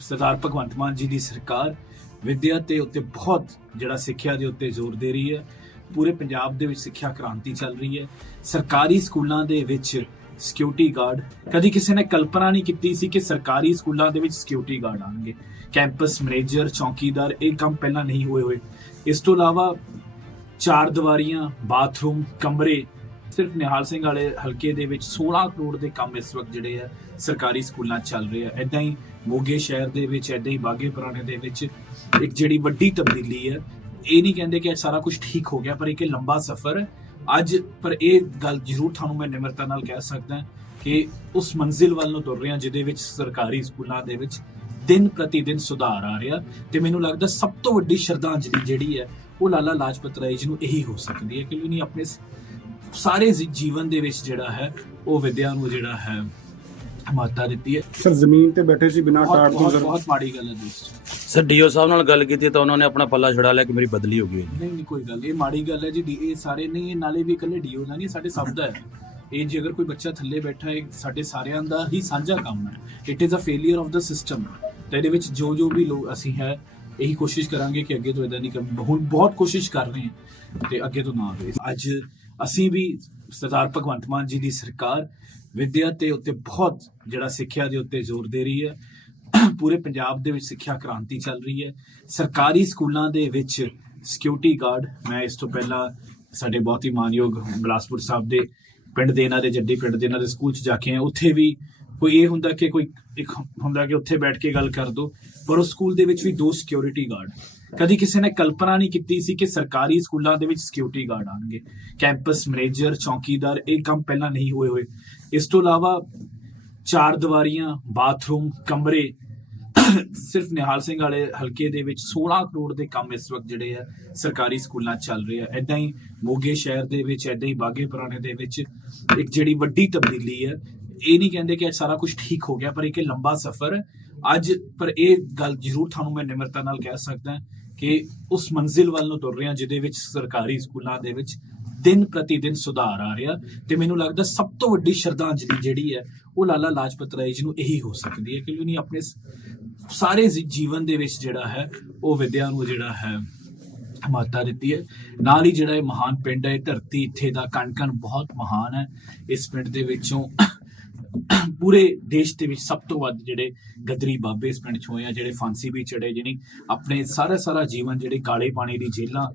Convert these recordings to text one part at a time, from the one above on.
ਸਰਦਾਰ ਭਗਵੰਤ ਮਾਨ ਜੀ ਦੀ ਸਰਕਾਰ ਵਿਦਿਆ ਤੇ ਉੱਤੇ ਬਹੁਤ ਜਿਹੜਾ ਸਿੱਖਿਆ ਦੇ ਉੱਤੇ ਜ਼ੋਰ ਦੇ ਰਹੀ ਹੈ। ਪੂਰੇ ਪੰਜਾਬ ਦੇ ਵਿੱਚ ਸਿੱਖਿਆ ਕ੍ਰਾਂਤੀ ਚੱਲ ਰਹੀ ਹੈ। ਸਰਕਾਰੀ ਸਕੂਲਾਂ ਦੇ ਵਿੱਚ ਸਿਕਿਉਰਿਟੀ ਗਾਰਡ ਕਦੀ ਕਿਸੇ ਨੇ ਕਲਪਨਾ ਨਹੀਂ ਕੀਤੀ ਸੀ ਕਿ ਸਰਕਾਰੀ ਸਕੂਲਾਂ ਦੇ ਵਿੱਚ ਸਿਕਿਉਰਿਟੀ ਗਾਰਡ ਆਣਗੇ ਕੈਂਪਸ ਮੈਨੇਜਰ ਚੌਕੀਦਾਰ, ਇਹ ਕੰਮ ਪਹਿਲਾਂ ਨਹੀਂ ਹੋਏ ਹੋਏ। ਇਸ ਤੋਂ ਇਲਾਵਾ ਚਾਰ ਦੀਵਾਰੀਆਂ ਬਾਥਰੂਮ ਕਮਰੇ, ਸਿਰਫ ਨਿਹਾਲ ਸਿੰਘ ਵਾਲੇ ਹਲਕੇ ਦੇ ਵਿੱਚ 16 ਕਰੋੜ ਦੇ ਕੰਮ ਇਸ ਵਕਤ ਜਿਹੜੇ ਆ ਸਰਕਾਰੀ ਸਕੂਲਾਂ ਚੱਲ ਰਹੇ ਆ ਐਦਾਂ ਹੀ ਮੋਗੇ ਸ਼ਹਿਰ ਦੇ ਵਿੱਚ ਐਦਾਂ ਹੀ ਬਾਗੇ ਪੁਰਾਣੇ ਦੇ ਵਿੱਚ ਇੱਕ ਜਿਹੜੀ ਵੱਡੀ ਤਬਦੀਲੀ ਹੈ, ਇਹ ਨਹੀਂ ਕਹਿੰਦੇ ਕਿ ਸਾਰਾ ਕੁਝ ਠੀਕ ਹੋ ਗਿਆ, ਪਰ ਇੱਕ ਲੰਬਾ ਸਫ਼ਰ ਅੱਜ, ਪਰ ਇਹ ਗੱਲ ਜ਼ਰੂਰ ਤੁਹਾਨੂੰ ਮੈਂ ਨਿਮਰਤਾ ਨਾਲ ਕਹਿ ਸਕਦਾ ਕਿ ਉਸ ਮੰਜ਼ਿਲ ਵੱਲ ਨੂੰ ਤੁਰ ਰਹੇ ਹਾਂ ਜਿਹਦੇ ਵਿੱਚ ਸਰਕਾਰੀ ਸਕੂਲਾਂ ਦੇ ਵਿੱਚ ਦਿਨ ਪ੍ਰਤੀ ਦਿਨ ਸੁਧਾਰ ਆ ਰਿਹਾ ਤੇ ਮੈਨੂੰ ਲੱਗਦਾ ਸਭ ਤੋਂ ਵੱਡੀ ਸ਼ਰਧਾਂਜਲੀ ਜਿਹੜੀ ਹੈ, ਉਹ ਲਾਲਾ ਲਾਜਪਤ ਰਾਏ ਜੀ ਨੂੰ ਇਹੀ ਹੋ ਸਕਦੀ ਹੈ ਕਿ ਉਹਨੇ ਆਪਣੇ ਸਾਰੇ ਜੀਵਨ ਦੇ ਵਿੱਚ ਜਿਹੜਾ ਹੈ, ਉਹ ਵਿਦਿਆ ਨੂੰ ਜਿਹੜਾ ਹੈ ਮਾਤਾ ਦਿੱਤੀ ਹੈ। ਸਰ ਜ਼ਮੀਨ ਤੇ ਬੈਠੇ ਸੀ ਬਿਨਾਂ ਬਹੁਤ ਤੋਂ ਬਹੁਤ ਸਰ। ਬਹੁਤ ਮਾੜੀ ਗੱਲ ਹੈ ਦੋਸਤ ਸਰ ਡੀਓ ਸਾਹਿਬ ਨਾਲ ਗੱਲ ਕੀਤੀ ਤਾਂ ਉਹਨਾਂ ਨੇ ਆਪਣਾ ਪੱਲਾ ਛੁਡਾ ਲਿਆ ਕਿ ਮੇਰੀ ਬਦਲੀ ਹੋ ਗਈ ਹੈ। ਜੀ ਨਹੀਂ ਨਹੀਂ ਕੋਈ ਗੱਲ ਇਹ ਮਾੜੀ ਗੱਲ ਹੈ ਜੀ ਡੀ- ਇਹ ਸਾਰੇ ਨਹੀਂ ਇਹ ਨਾਲੇ ਵੀ ਇਕੱਲੇ ਡੀਓ ਦਾ ਨਹੀਂ ਸਾਡੇ ਸਭ ਦਾ ਹੈ। ਇਹ ਜੇ ਅਗਰ ਕੋਈ ਬੱਚਾ ਥੱਲੇ ਬੈਠਾ ਹੈ ਸਾਡੇ ਸਾਰਿਆਂ ਦਾ ਹੀ ਸਾਂਝਾ ਕੰਮ ਹੈ। It is a failure of the system ਤੇ ਇਹਦੇ ਵਿੱਚ ਜੋ ਜੋ ਵੀ ਲੋਕ ਅਸੀਂ ਹੈ ਇਹੀ ਕੋਸ਼ਿਸ਼ ਕਰਾਂਗੇ ਕਿ ਅੱਗੇ ਤੋਂ ਇਦਾਂ ਨਹੀਂ ਕਰ ਹੁਣ ਬਹੁਤ ਕੋਸ਼ਿਸ਼ ਕਰ ਰਹੇ ਹਾਂ ਤੇ ਅੱਗੇ ਤੋਂ ਨਾ ਆਵੇ। ਅੱਜ ਅਸੀਂ ਵੀ ਸਰਦਾਰ ਭਗਵੰਤ ਮਾਨ ਜੀ ਦੀ ਸਰਕਾਰ ਵਿਦਿਆ ਤੇ ਉੱਤੇ ਬਹੁਤ ਜਿਹੜਾ ਸਿੱਖਿਆ ਦੇ ਉੱਤੇ ਜ਼ੋਰ ਦੇ ਰਹੀ ਹੈ। ਪੂਰੇ ਪੰਜਾਬ ਦੇ ਵਿੱਚ ਸਿੱਖਿਆ ਕ੍ਰਾਂਤੀ ਚੱਲ ਰਹੀ ਹੈ। ਸਰਕਾਰੀ ਸਕੂਲਾਂ ਦੇ ਵਿੱਚ ਸਿਕਿਉਰਿਟੀ ਗਾਰਡ ਮੈਂ ਇਸ ਤੋਂ ਪਹਿਲਾਂ ਸਾਡੇ ਬਹੁਤ ਹੀ ਮਾਨਯੋਗ ਬਲਾਸਪੁਰ ਸਾਹਿਬ ਦੇ ਪਿੰਡ ਦੇ ਇਹਨਾਂ ਦੇ ਜੱਡੀ ਪਿੰਡ ਦੇ ਇਹਨਾਂ ਦੇ ਸਕੂਲ 'ਚ ਜਾ ਕੇ ਆਏ ਉੱਥੇ ਵੀ ਕੋਈ ਇਹ ਹੁੰਦਾ ਕਿ ਕੋਈ ਇੱਕ ਹੁੰਦਾ ਕਿ ਉੱਥੇ ਬੈਠ ਕੇ ਗੱਲ ਕਰ ਦੋ, ਪਰ ਉਸ ਸਕੂਲ ਦੇ ਵਿੱਚ ਵੀ ਦੋ ਸਿਕਿਉਰਿਟੀ ਗਾਰਡ ਕਦੀ ਕਿਸੇ ਨੇ ਕਲਪਨਾ ਨਹੀਂ ਕੀਤੀ ਸੀ ਕਿ ਸਰਕਾਰੀ ਸਕੂਲਾਂ ਦੇ ਵਿੱਚ ਸਿਕਿਉਰਿਟੀ ਗਾਰਡ ਆਣਗੇ ਕੈਂਪਸ ਮੈਨੇਜਰ ਚੌਕੀਦਾਰ, ਇਹ ਕੰਮ ਪਹਿਲਾਂ ਨਹੀਂ ਹੋਏ ਹੋਏ। ਇਸ ਤੋਂ ਇਲਾਵਾ ਚਾਰ ਦੀਵਾਰੀਆਂ ਬਾਥਰੂਮ ਕਮਰੇ, ਸਿਰਫ ਨਿਹਾਲ ਸਿੰਘ ਵਾਲੇ ਹਲਕੇ ਦੇ ਵਿੱਚ 16 ਕਰੋੜ ਦੇ ਕੰਮ ਇਸ ਵਕਤ ਜਿਹੜੇ ਆ, ਸਰਕਾਰੀ ਸਕੂਲਾਂ ਚੱਲ ਰਹੇ ਆ। ਐਦਾਂ ਹੀ ਮੋਗੇ ਸ਼ਹਿਰ ਦੇ ਵਿੱਚ ਐਦਾਂ ਹੀ ਬਾਗੇ ਪੁਰਾਣੇ ਦੇ ਵਿੱਚ ਇੱਕ ਜਿਹੜੀ ਵੱਡੀ ਤਬਦੀਲੀ ਹੈ ਇਹ ਨਹੀਂ ਕਹਿੰਦੇ ਕਿ ਅੱਜ ਸਾਰਾ ਕੁਝ ਠੀਕ ਹੋ ਗਿਆ, ਪਰ ਇੱਕ ਇਹ ਲੰਬਾ ਸਫ਼ਰ ਹੈ। ਅੱਜ ਪਰ ਇਹ ਗੱਲ ਜ਼ਰੂਰ ਤੁਹਾਨੂੰ ਮੈਂ ਨਿਮਰਤਾ ਨਾਲ ਕਹਿ ਸਕਦਾ ਕਿ ਉਸ ਮੰਜ਼ਿਲ ਵੱਲ ਨੂੰ ਤੁਰ ਰਹੇ ਹਾਂ ਜਿਹਦੇ ਵਿੱਚ ਸਰਕਾਰੀ ਸਕੂਲਾਂ ਦੇ ਵਿੱਚ ਦਿਨ ਪ੍ਰਤੀ ਦਿਨ ਸੁਧਾਰ ਆ ਰਿਹਾ ਤੇ ਮੈਨੂੰ ਲੱਗਦਾ ਸਭ ਤੋਂ ਵੱਡੀ ਸ਼ਰਧਾਂਜਲੀ ਜਿਹੜੀ ਹੈ, ਉਹ ਲਾਲਾ ਲਾਜਪਤ ਰਾਏ ਜੀ ਨੂੰ ਇਹੀ ਹੋ ਸਕਦੀ ਹੈ ਕਿ ਉਹਨੇ ਆਪਣੇ ਸਾਰੇ ਜੀਵਨ ਦੇ ਵਿੱਚ ਜਿਹੜਾ ਹੈ, ਉਹ ਵਿਦਿਆ ਨੂੰ ਜਿਹੜਾ ਹੈ ਮਾਤਾ ਦਿੱਤੀ ਹੈ। ਨਾਲ ਹੀ ਜਿਹੜਾ ਇਹ ਮਹਾਨ ਪਿੰਡ ਹੈ, ਇਹ ਧਰਤੀ ਇੱਥੇ ਦਾ ਕਣ ਕਣ ਬਹੁਤ ਮਹਾਨ ਹੈ। ਇਸ ਪਿੰਡ ਦੇ ਵਿੱਚੋਂ ਪੂਰੇ ਦੇਸ਼ ਦੇ ਵਿੱਚ ਸਭ ਤੋਂ ਵੱਧ ਜਿਹੜੇ ਗਦਰੀ ਬਾਬੇ ਇਸ ਪਿੰਡ 'ਚ ਹੋਏ ਆ ਜਿਹੜੇ ਫਾਂਸੀ ਵੀ ਚੜੇ ਜਿਹਨੇ ਆਪਣੇ ਸਾਰਾ ਸਾਰਾ ਜੀਵਨ ਜਿਹੜੇ ਕਾਲੇ ਪਾਣੀ ਦੀ ਜੇਲ੍ਹਾਂ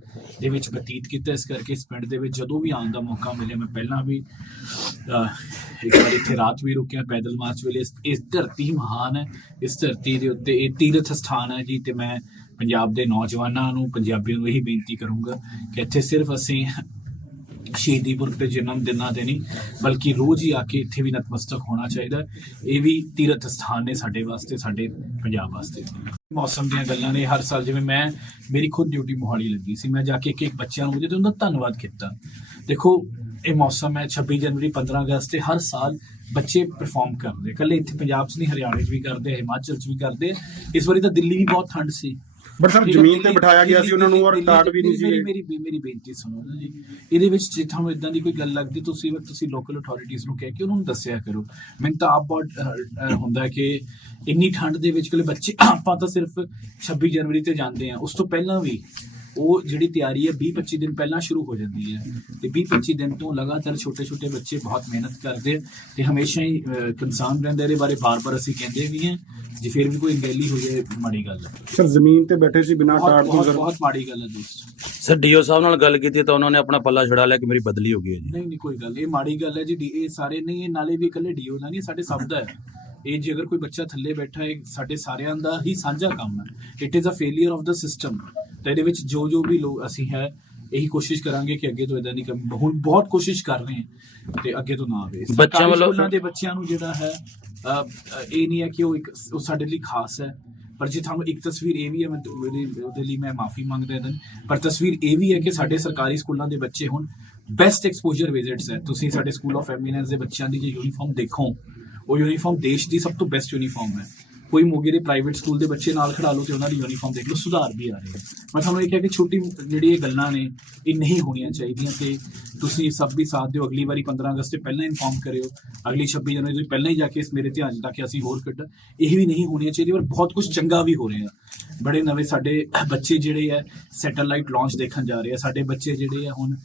ਦੇ ਵਿੱਚ ਬਤੀਤ ਕੀਤਾ ਇਸ ਕਰਕੇ ਇਸ ਪਿੰਡ ਦੇ ਵਿੱਚ ਜਦੋਂ ਵੀ ਆਉਣ ਦਾ ਮੌਕਾ ਮਿਲਿਆ ਮੈਂ ਪਹਿਲਾਂ ਵੀ ਅਹ, ਇੱਕ ਵਾਰ ਇੱਥੇ ਰਾਤ ਵੀ ਰੁਕਿਆ ਪੈਦਲ ਮਾਰਚ ਵੇਲੇ ਇਸ ਧਰਤੀ ਮਹਾਨ ਹੈ ਇਸ ਧਰਤੀ ਦੇ ਉੱਤੇ ਇਹ ਤੀਰਥ ਸਥਾਨ ਹੈ ਜੀ ਤੇ ਮੈਂ ਪੰਜਾਬ ਦੇ ਨੌਜਵਾਨਾਂ ਨੂੰ ਪੰਜਾਬੀਆਂ ਨੂੰ ਇਹੀ ਬੇਨਤੀ ਕਰੂੰਗਾ ਕਿ ਇੱਥੇ ਸਿਰਫ ਅਸੀਂ ਸ਼ਹੀਦੀ ਪੁਰਬ ਤੇ ਜਨਮ ਦਿਨਾਂ ਦੇ ਨਹੀਂ, ਬਲਕਿ ਰੋਜ਼ ਹੀ ਆ ਕੇ ਇੱਥੇ ਵੀ ਨਤਮਸਤਕ ਹੋਣਾ ਚਾਹੀਦਾ ਇਹ ਵੀ ਤੀਰਥ ਸਥਾਨ ਨੇ ਸਾਡੇ ਵਾਸਤੇ, ਸਾਡੇ ਪੰਜਾਬ ਵਾਸਤੇ। ਮੌਸਮ ਦੀਆਂ ਗੱਲਾਂ ਨੇ, ਹਰ ਸਾਲ ਜਿਵੇਂ ਮੈਂ, ਮੇਰੀ ਖੁਦ ਡਿਊਟੀ ਮੋਹਾਲੀ ਲੱਗੀ ਸੀ, ਮੈਂ ਜਾ ਕੇ ਇੱਕ ਇੱਕ ਬੱਚਿਆਂ ਨੂੰ ਉਹਦੇ ਤੋਂ ਧੰਨਵਾਦ ਕੀਤਾ। ਦੇਖੋ, ਇਹ ਮੌਸਮ ਹੈ 26 ਜਨਵਰੀ 15 ਅਗਸਤ ਤੇ ਹਰ ਸਾਲ ਬੱਚੇ ਪਰਫਾਰਮ ਕਰਦੇ ਕੱਲੇ ਇੱਥੇ ਪੰਜਾਬ 'ਚ ਨਹੀਂ, ਹਰਿਆਣੇ 'ਚ ਵੀ ਕਰਦੇ ਹਿਮਾਚਲ 'ਚ ਵੀ ਕਰਦੇ ਇਸ ਵਾਰੀ ਤਾਂ ਦਿੱਲੀ ਵੀ ਬਹੁਤ ਠੰਡ ਸੀ। ਬਟ ਸਰ ਜ਼ਮੀਨ ਤੇ ਬਿਠਾਇਆ ਗਿਆ ਸੀ ਉਹਨਾਂ ਨੂੰ ਔਰ ਕਾਰਡ ਵੀ ਨਹੀਂ ਸੀ ਮੇਰੀ ਮੇਰੀ ਬੇਨਤੀ ਸੁਣੋ ਜੀ। ਇਹਦੇ ਵਿੱਚ ਜੇ ਤੁਹਾਨੂੰ ਇਦਾਂ ਦੀ ਕੋਈ ਗੱਲ ਲੱਗਦੀ ਤੁਸੀਂ ਤੁਸੀਂ ਲੋਕਲ ਅਥਾਰਟੀਆਂ ਨੂੰ ਕਹਿ ਕੇ ਉਹਨਾਂ ਨੂੰ ਦੱਸਿਆ ਕਰੋ। ਮੈਨੂੰ ਤਾਂ ਆਪ ਬਹੁਤ ਹੁੰਦਾ ਕਿ ਇੰਨੀ ਠੰਡ ਦੇ ਵਿੱਚ ਕੋਲੇ ਬੱਚੇ ਆਪਾਂ ਤਾਂ ਸਿਰਫ 26 ਜਨਵਰੀ ਤੇ ਜਾਂਦੇ ਆ ਉਸ ਤੋਂ ਪਹਿਲਾਂ ਵੀ ਉਹ ਜਿਹੜੀ ਤਿਆਰੀ ਹੈ 20 25 ਦਿਨ ਪਹਿਲਾਂ ਸ਼ੁਰੂ ਹੋ ਜਾਂਦੀ ਹੈ ਤੇ 20 25 ਦਿਨ ਤੋਂ ਲਗਾਤਾਰ ਛੋਟੇ ਛੋਟੇ ਬੱਚੇ ਬਹੁਤ ਮਿਹਨਤ ਕਰਦੇ ਤੇ ਹਮੇਸ਼ਾ ਹੀ ਕੰਸਰਨ ਰਹਿੰਦੇ ਇਹਦੇ ਬਾਰੇ ਬਾਰ-ਬਾਰ ਅਸੀਂ ਕਹਿੰਦੇ ਵੀ ਹਾਂ ਜੇ ਫਿਰ ਵੀ ਕੋਈ ਗੈਲੀ ਹੋ ਜਾਏ ਮਾੜੀ ਗੱਲ ਹੈ। ਸਰ ਜ਼ਮੀਨ ਤੇ ਬੈਠੇ ਸੀ ਬਿਨਾਂ ਕਾਰਡ ਤੋਂ ਬਹੁਤ ਸਰ? ਬਹੁਤ ਮਾੜੀ ਗੱਲ ਹੈ ਦੋਸਤ। ਸਰ ਡੀਓ ਸਾਹਿਬ ਨਾਲ ਗੱਲ ਕੀਤੀ ਤਾਂ ਉਹਨਾਂ ਨੇ ਆਪਣਾ ਪੱਲਾ ਛੁਡਾ ਲਿਆ ਕਿ ਮੇਰੀ ਬਦਲੀ ਹੋ ਗਈ ਹੈ ਜੀ। ਨਹੀਂ ਨਹੀਂ ਕੋਈ ਗੱਲ ਇਹ ਮਾੜੀ ਗੱਲ ਹੈ ਜੀ ਡੀ- ਇਹ ਸਾਰੇ ਨਹੀਂ ਇਹ ਨਾਲੇ ਵੀ ਇਕੱਲੇ ਡੀਓ ਦਾ ਨਹੀਂ ਸਾਡੇ ਸਭ ਦਾ ਹੈ। ਇਹ ਜੇ ਅਗਰ ਕੋਈ ਬੱਚਾ ਥੱਲੇ ਬੈਠਾ ਹੈ ਸਾਡੇ ਸਾਰਿਆਂ ਦਾ ਹੀ ਸਾਂਝਾ ਕੰਮ ਹੈ। It is a failure of the system ਤੇ ਇਹਦੇ ਵਿੱਚ ਜੋ ਜੋ ਵੀ ਲੋਕ ਅਸੀਂ ਹੈ ਇਹੀ ਕੋਸ਼ਿਸ਼ ਕਰਾਂਗੇ ਕਿ ਅੱਗੇ ਤੋਂ ਇਦਾਂ ਨਹੀਂ ਕਰ ਹੁਣ ਬਹੁਤ ਕੋਸ਼ਿਸ਼ ਕਰ ਰਹੇ ਹਾਂ ਤੇ ਅੱਗੇ ਤੋਂ ਨਾ ਆਵੇ। ਬੱਚਿਆਂ ਵੱਲੋਂ- ਸਕੂਲਾਂ ਦੇ ਬੱਚਿਆਂ ਨੂੰ ਜਿਹੜਾ ਹੈ ਇਹ ਨਹੀਂ ਹੈ ਕਿ ਉਹ ਇੱਕ ਉਹ ਸਾਡੇ ਲਈ ਖਾਸ ਹੈ। ਪਰ ਜੇ ਤੁਹਾਨੂੰ ਇੱਕ ਤਸਵੀਰ ਇਹ ਵੀ ਹੈ ਮੈਂ ਉਹਦੇ ਲਈ ਮੈਂ ਮਾਫੀ ਮੰਗਦਾ ਹਾਂ ਪਰ ਤਸਵੀਰ ਇਹ ਵੀ ਹੈ ਕਿ ਸਾਡੇ ਸਰਕਾਰੀ ਸਕੂਲਾਂ ਦੇ ਬੱਚੇ ਹੁਣ ਬੈਸਟ ਐਕਸਪੋਜ਼ਰ ਵਿਜ਼ਿਟਸ ਹੈ। ਤੁਸੀਂ ਸਾਡੇ ਸਕੂਲ ਆਫ ਐਮੀਨੈਂਸ ਦੇ ਬੱਚਿਆਂ ਦੀ ਜੇ ਯੂਨੀਫਾਰਮ ਦੇਖੋ ਉਹ ਯੂਨੀਫਾਰਮ ਦੇਸ਼ ਦੀ ਸਭ ਤੋਂ ਬੈਸਟ ਯੂਨੀਫਾਰਮ ਹੈ। ਕੋਈ ਮੋਗੇ ਦੇ ਪ੍ਰਾਈਵੇਟ ਸਕੂਲ ਦੇ ਬੱਚੇ ਨਾਲ ਖੜਾ ਲਓ ਤੇ ਉਹਨਾਂ ਦੀ ਯੂਨੀਫਾਰਮ ਦੇਖ ਲਓ, ਸੁਧਾਰ ਵੀ ਆ ਰਹੇ ਆ। ਮੈਂ ਤੁਹਾਨੂੰ ਇਹ ਕਿਹਾ ਕਿ ਛੋਟੀ ਜਿਹੜੀ ਇਹ ਗੱਲਾਂ ਨੇ, ਇਹ ਨਹੀਂ ਹੋਣੀਆਂ ਚਾਹੀਦੀਆਂ ਤੇ ਤੁਸੀਂ ਸਭ ਵੀ ਸਾਥ ਦਿਓ। ਅਗਲੀ ਵਾਰੀ 15 ਅਗਸਤ ਤੋਂ ਪਹਿਲਾਂ ਇਨਫਾਰਮ ਕਰਿਓ। ਅਗਲੀ 26 ਜਨਵਰੀ ਤੋਂ ਪਹਿਲਾਂ ਹੀ ਜਾ ਕੇ ਇਸ ਮੇਰੇ ਧਿਆਨ 'ਚ ਤਾਂ ਕਿ ਅਸੀਂ ਹੋਰ ਕੱਢ ਇਹ ਵੀ ਨਹੀਂ ਹੋਣੀਆਂ ਚਾਹੀਦੀ ਪਰ ਬਹੁਤ ਕੁਝ ਚੰਗਾ ਵੀ ਹੋ ਰਿਹਾ। ਬੜੇ ਨਵੇਂ ਸਾਡੇ ਬੱਚੇ ਜਿਹੜੇ ਆ ਸੈਟੇਲਾਈਟ ਲਾਂਚ ਦੇਖਣ ਜਾ ਰਹੇ ਆ। ਸਾਡੇ ਬੱਚੇ ਜਿਹੜੇ ਆ ਹੁਣ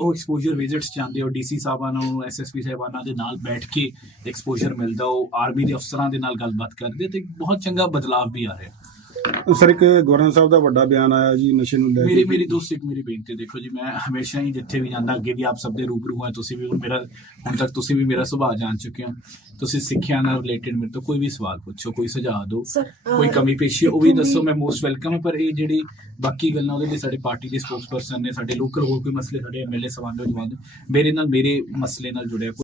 ਉਹ ਐਕਸਪੋਜ਼ਰ ਵਿਜ਼ਿਟਸ ਜਾਂਦੇ ਹੋ ਡੀਸੀ ਸਾਹਿਬਾਂ ਨੂੰ ਐਸਐਸਪੀ ਸਾਹਿਬਾਨਾਂ ਦੇ ਨਾਲ ਬੈਠ ਕੇ ਐਕਸਪੋਜ਼ਰ ਮਿਲਦਾ, ਉਹ ਆਰਮੀ ਦੇ ਅਫਸਰਾਂ ਦੇ ਨਾਲ ਗੱਲਬਾਤ ਕਰਦੇ ਤੇ ਬਹੁਤ ਚੰਗਾ ਬਦਲਾਅ ਵੀ ਆ ਰਿਹਾ। ਸਰ ਇੱਕ ਗਵਰਨਰ ਸਾਹਿਬ ਦਾ ਵੱਡਾ ਬਿਆਨ ਆਇਆ ਜੀ ਨਸ਼ੇ ਨੂੰ ਲੈ ਮੇਰੀ ਕੇ ਮੇਰੀ ਦੋਸਤ ਇੱਕ ਮੇਰੀ ਬੇਨਤੀ ਦੇਖੋ ਜੀ ਮੈਂ ਹਮੇਸ਼ਾ ਹੀ ਜਿੱਥੇ ਵੀ ਜਾਂਦਾ ਅੱਗੇ ਵੀ ਆਪ ਸਭ ਦੇ ਰੂਬਰੂ ਹਾਂ ਤੁਸੀਂ ਵੀ ਹੁਣ ਮੇਰਾ ਹੁਣ ਤੱਕ ਤੁਸੀਂ ਵੀ ਮੇਰਾ ਸੁਭਾਅ ਜਾਣ ਚੁੱਕੇ ਹੋ ਤੁਸੀਂ ਸਿੱਖਿਆ ਨਾਲ ਰਿਲੇਟਡ ਮੇਰੇ ਤੋਂ ਕੋਈ ਵੀ ਸਵਾਲ ਪੁੱਛੋ ਕੋਈ ਸੁਝਾਅ ਦਿਓ ਕੋਈ ਕਮੀ ਪੇਸ਼ੀ ਹੈ, ਉਹ ਵੀ ਦੱਸੋ ਮੈਂ ਮੋਸਟ ਵੈਲਕਮ ਹੈ ਪਰ ਇਹ ਜਿਹੜੀ ਬਾਕੀ ਗੱਲਾਂ ਉਹਦੇ ਲਈ ਸਾਡੇ ਪਾਰਟੀ ਦੇ ਸਪੋਕਸਪਰਸਨ ਨੇ ਸਾਡੇ ਲੋਕਲ ਹੋਰ ਕੋਈ ਮਸਲੇ ਸਾਡੇ ਐਮਐਲਏ ਸਵਾਲ ਦੇ ਜਵਾਬ। ਮੇਰੇ ਨਾਲ ਮੇਰੇ ਮਸਲੇ ਨਾਲ ਜੁੜਿਆ